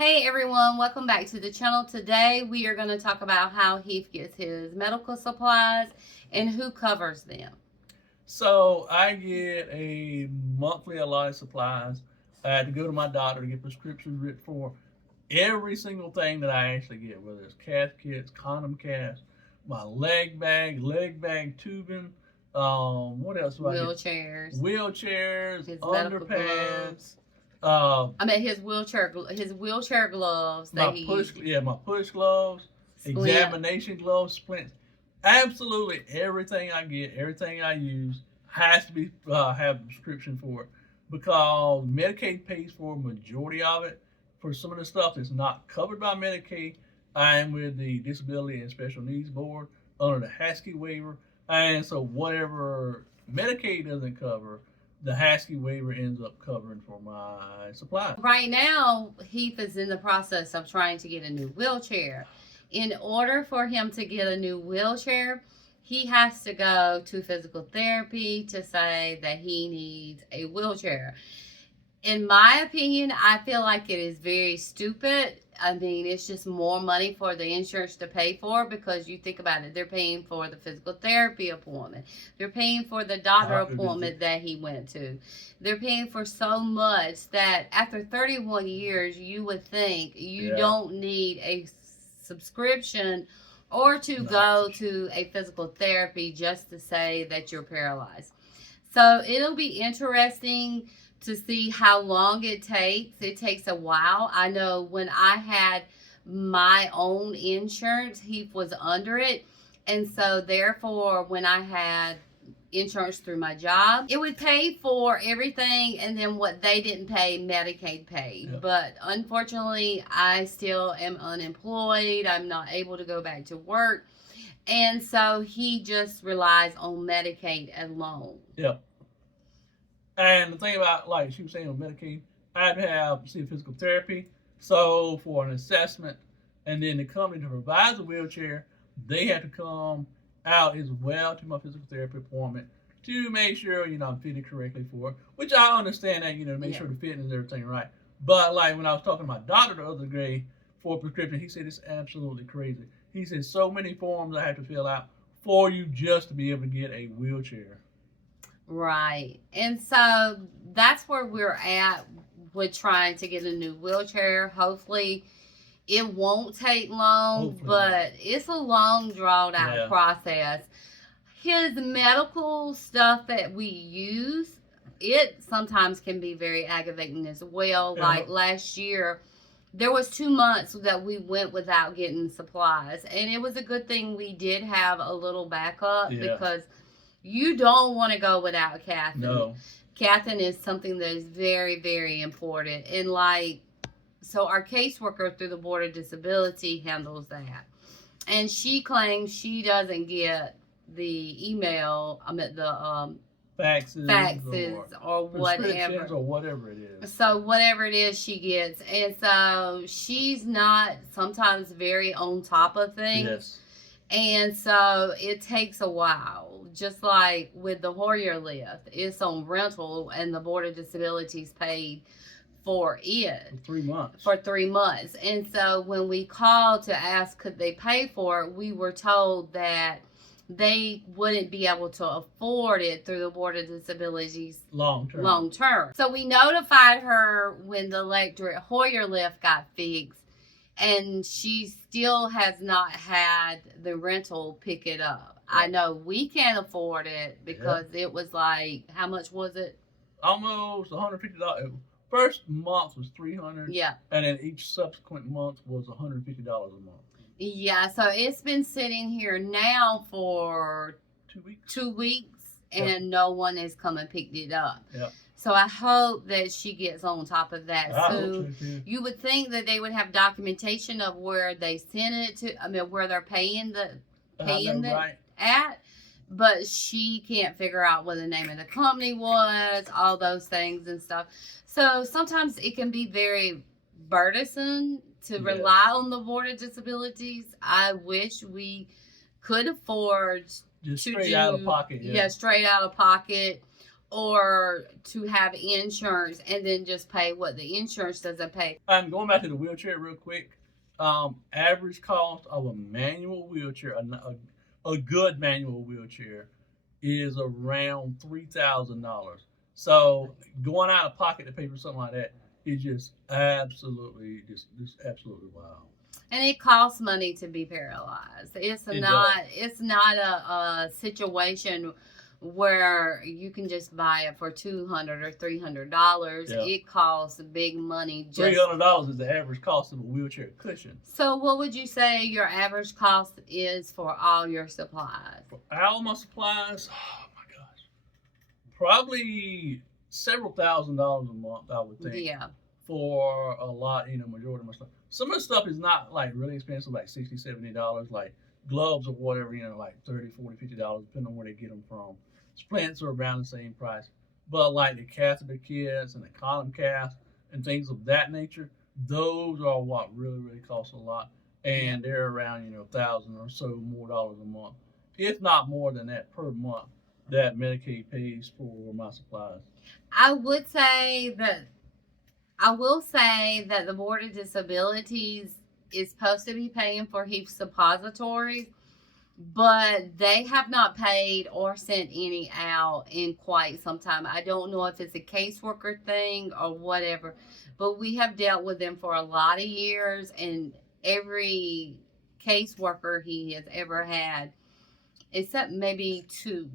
Hey everyone, welcome back to the channel. Today we are going to talk about how Heath gets his medical supplies and who covers them. So I get a monthly allotted supplies. I had to go to my doctor to get prescriptions written for every single thing that I actually get, whether it's cath kits, condom casts, my leg bag tubing. What else do I get? Wheelchairs, Wheelchairs, his medical underpants. gloves. His wheelchair gloves that he uses. My push gloves, examination gloves, splints. Absolutely everything I get, everything I use has to be have a prescription for it because Medicaid pays for a majority of it. For some of the stuff that's not covered by Medicaid, I am with the Disability and Special Needs Board under the Haskell waiver, and so whatever Medicaid doesn't cover, the Haskell waiver ends up covering for my supplies. Right now, Heath is in the process of trying to get a new wheelchair. In order for him to get a new wheelchair, he has to go to physical therapy to say that he needs a wheelchair. In my opinion, I feel like it is very stupid. I mean, it's just more money for the insurance to pay for because you think about it. They're paying for the physical therapy appointment. They're paying for the doctor appointment that he went to. They're paying for so much that after 31 years, you would think you don't need a subscription or to go to a physical therapy just to say that you're paralyzed. So it'll be interesting to see how long it takes. It takes a while. I know when I had my own insurance, he was under it. And so therefore, when I had insurance through my job, it would pay for everything, and then what they didn't pay, Medicaid paid. Yep. But unfortunately, I still am unemployed. I'm not able to go back to work. And so he just relies on Medicaid alone. Yep. And the thing about, like she was saying, with Medicaid, I had to have physical therapy. So for an assessment, and then the company that provides a wheelchair, they had to come out as well to my physical therapy appointment to make sure, I'm fitted correctly for it. Which I understand that, to make sure the fitting is everything right. But like when I was talking to my doctor the other day for a prescription, he said it's absolutely crazy. He said so many forms I have to fill out for you just to be able to get a wheelchair. Right. And so that's where we're at with trying to get a new wheelchair. Hopefully it won't take long, but it's a long drawn out process. His medical stuff that we use, it sometimes can be very aggravating as well. Like last year, there was 2 months that we went without getting supplies. And it was a good thing we did have a little backup because you don't want to go without caffeine. No. Caffeine is something that is very, very important. And so our caseworker through the Board of Disability handles that. And she claims she doesn't get the email, the faxes or whatever it is. So whatever it is she gets. And so she's not sometimes very on top of things. Yes. And so it takes a while. Just like with the Hoyer lift, it's on rental and the Board of Disabilities paid for it. For 3 months. And so when we called to ask could they pay for it, we were told that they wouldn't be able to afford it through the Board of Disabilities long term. So we notified her when the electric Hoyer lift got fixed, and she still has not had the rental pick it up. I know we can't afford it because it was like, how much was it? Almost $150. First month was $300. Yeah. And then each subsequent month was $150 a month. Yeah, so it's been sitting here now for 2 weeks. 2 weeks, and no one has come and picked it up. Yeah. So I hope that she gets on top of that soon. You would think that they would have documentation of where they sent it to, where they're paying at, but she can't figure out what the name of the company was, all those things and stuff. So sometimes it can be very burdensome to rely on the Board of Disabilities. I wish we could afford straight out of pocket. Straight out of pocket. or to have insurance and then just pay what the insurance doesn't pay. I'm going back to the wheelchair real quick. Average cost of a manual wheelchair, a good manual wheelchair, is around $3,000. So going out of pocket to pay for something like that is just absolutely wild. And it costs money to be paralyzed. It's not a situation where you can just buy it for $200 or $300. Yeah. It costs big money. $300 is the average cost of a wheelchair cushion. So what would you say your average cost is for all your supplies? For all my supplies, oh my gosh, probably several $1,000s a month, I would think. Yeah. For a lot, majority of my stuff. Some of the stuff is not like really expensive, like $60, $70, like gloves or whatever, like $30, $40, $50, depending on where they get them from. Splints are around the same price. But like the catheter kits and the condom casts and things of that nature, those are what really cost a lot. And they're around, $1,000 or so more dollars a month, if not more than that per month, that Medicaid pays for my supplies. I will say that the Board of Disabilities is supposed to be paying for Heath suppositories, but they have not paid or sent any out in quite some time. I don't know if it's a caseworker thing or whatever, but we have dealt with them for a lot of years, and every caseworker he has ever had, except maybe two,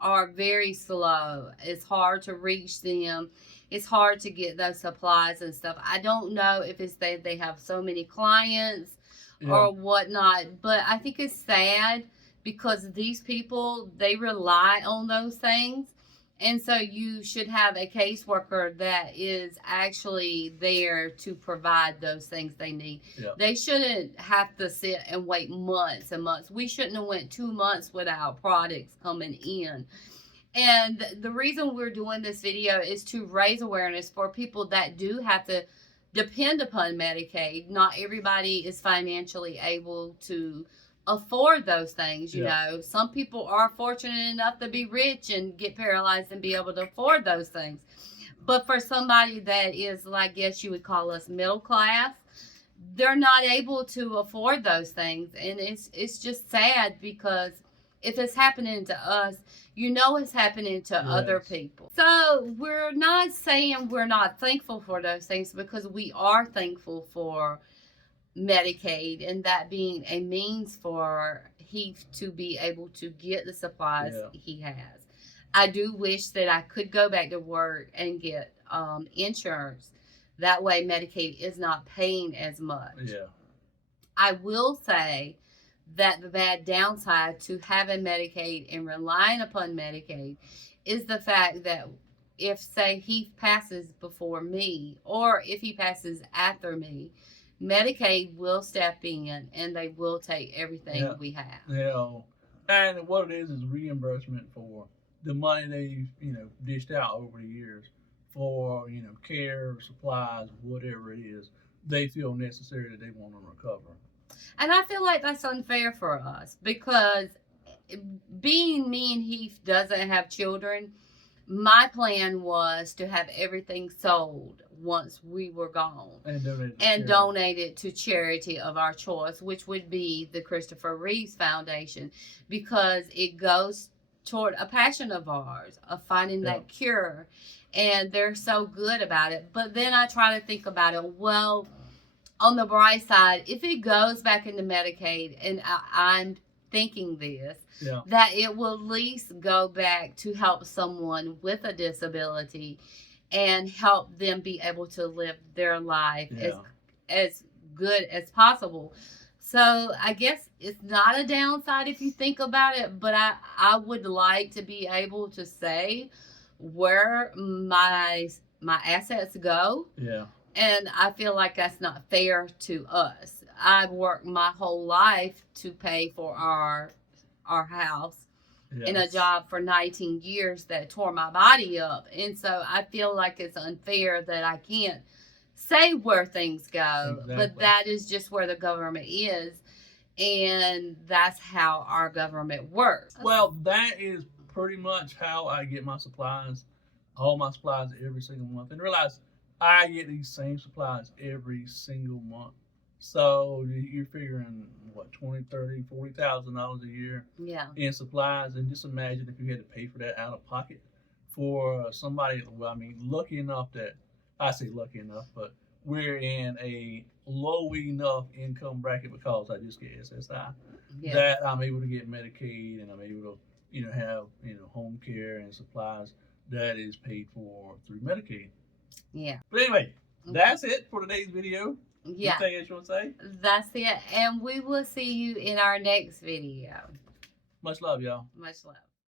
are very slow. It's hard to reach them. It's hard to get those supplies and stuff. I don't know if it's that they have so many clients or whatnot, but I think it's sad because these people, they rely on those things. And so you should have a caseworker that is actually there to provide those things they need. Yeah. They shouldn't have to sit and wait months and months. We shouldn't have went 2 months without products coming in. And the reason we're doing this video is to raise awareness for people that do have to depend upon Medicaid. Not everybody is financially able to afford those things, you know. Some people are fortunate enough to be rich and get paralyzed and be able to afford those things. But for somebody that is, I guess you would call us middle class, they're not able to afford those things. And it's just sad because if it's happening to us, it's happening to other people. So we're not saying we're not thankful for those things, because we are thankful for Medicaid and that being a means for Heath to be able to get the supplies he has. I do wish that I could go back to work and get insurance. That way Medicaid is not paying as much. Yeah. I will say that the bad downside to having Medicaid and relying upon Medicaid is the fact that if, say, Heath passes before me, or if he passes after me, Medicaid will step in and they will take everything we have. Yeah. And what it is reimbursement for the money they've, dished out over the years for, care, supplies, whatever it is they feel necessary that they want to recover. And I feel like that's unfair for us, because being me and Heath doesn't have children, my plan was to have everything sold once we were gone and donate it to charity of our choice, which would be the Christopher Reeves Foundation, because it goes toward a passion of ours of finding that cure, and they're so good about it. But then I try to think about it, well, on the bright side, if it goes back into Medicaid, and I'm thinking this, that it will at least go back to help someone with a disability and help them be able to live their life as good as possible. So I guess it's not a downside if you think about it, but I would like to be able to say where my assets go. Yeah. And I feel like that's not fair to us. I've worked my whole life to pay for our house in a job for 19 years that tore my body up. And so I feel like it's unfair that I can't say where things go. Exactly. But that is just where the government is. And that's how our government works. Well, that is pretty much how I get my supplies, all my supplies every single month. And realize I get these same supplies every single month. So you're figuring what, 20, 30, $40,000 a year Yeah. in supplies, and just imagine if you had to pay for that out of pocket for somebody. Well, I mean, lucky enough that I say lucky enough, but we're in a low enough income bracket because I just get SSI Yeah. that I'm able to get Medicaid, and I'm able to have home care and supplies that is paid for through Medicaid. Yeah. But anyway, that's it for today's video. Yeah. Anything else you want to say? That's it. And we will see you in our next video. Much love, y'all. Much love.